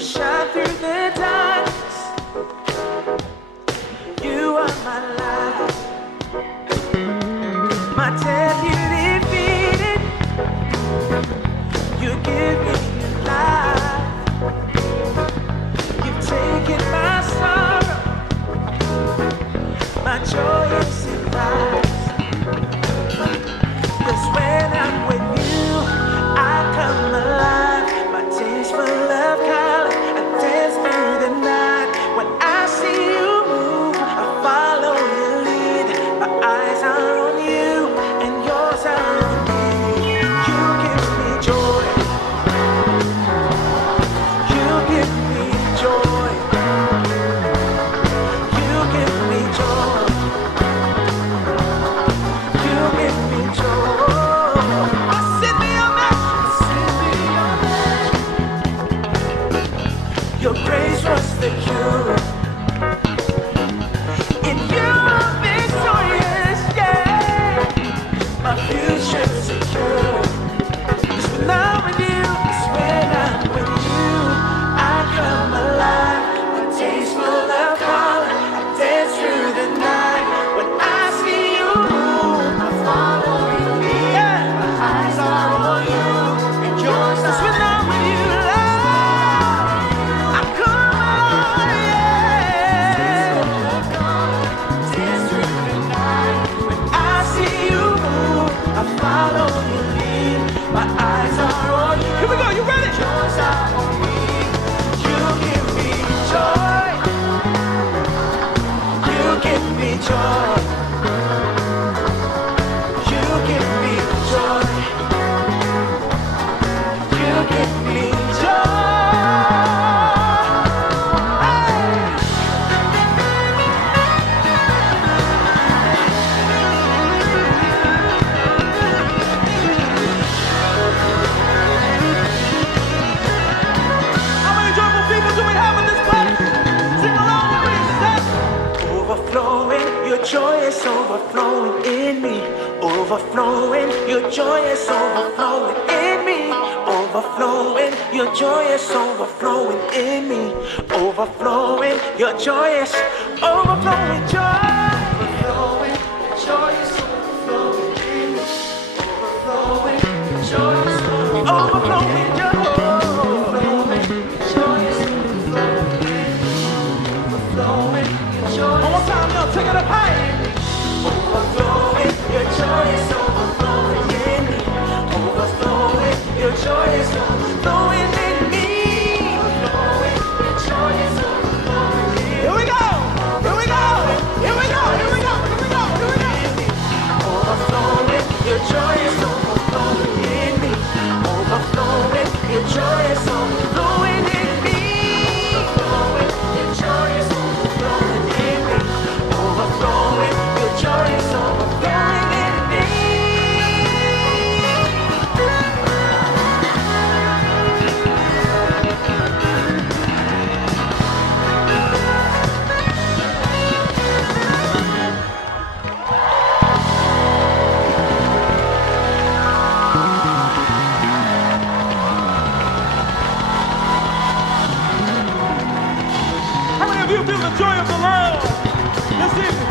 You shine through the darkness. You are my light. My defeated. You give me life. You've taken my sorrow. My joy is in rise. 'Cause when I'm with you, I come alive. My days full of color. I dance through the night. When I see you move, I follow your lead. My eyes are on you, and yours are on me. You give me joy. You give me joy. You give me joy. You give me joy. Send me your message. Your grace was the cure. In you I'm victorious, yeah. My future's secure. 'Cause when I'm with you, it's when I'm with you, I come alive. My days full of color. I dance through the night. When I see you move, I follow your lead. Yeah. My eyes are on you, and yours. 'Cause when I'm with you, Lord, I come alive. Yeah. Dance through the night. When I see you move, I follow your lead. My eyes are on you. Here we go. You ready? Yours are on me. You give me joy. You give me joy. You give me joy. You give me joy. Hey! How many joyful people do we have in this place? Sing along with me. Say, overflowing, your joy is overflowing in me. Overflowing, your joy is overflowing in me. Overflowing, your joy is overflowing in me. Overflowing, your joy is overflowing joy. Overflowing, your joy is overflowing in me. Overflowing, your joy is overflowing joy. Overflowing, your joy is overflowing in me. Overflowing, your joy. One more time, y'all, take it up high. Overflowing, your joy is overflowing in me. Overflowing, your joy is overflowing in me. Overflowing, your joy is overflowing in me. Here we go! Here we go! Here we go! Here we go! Here we go! Here we go! Overflowing, your joy is overflowing in me. Overflowing, your joy is overflowing in me. Overflowing, your joy is overflowing in me. Overflowing, your joy is overflowing in me. How many of you feel the joy of the Lord this evening?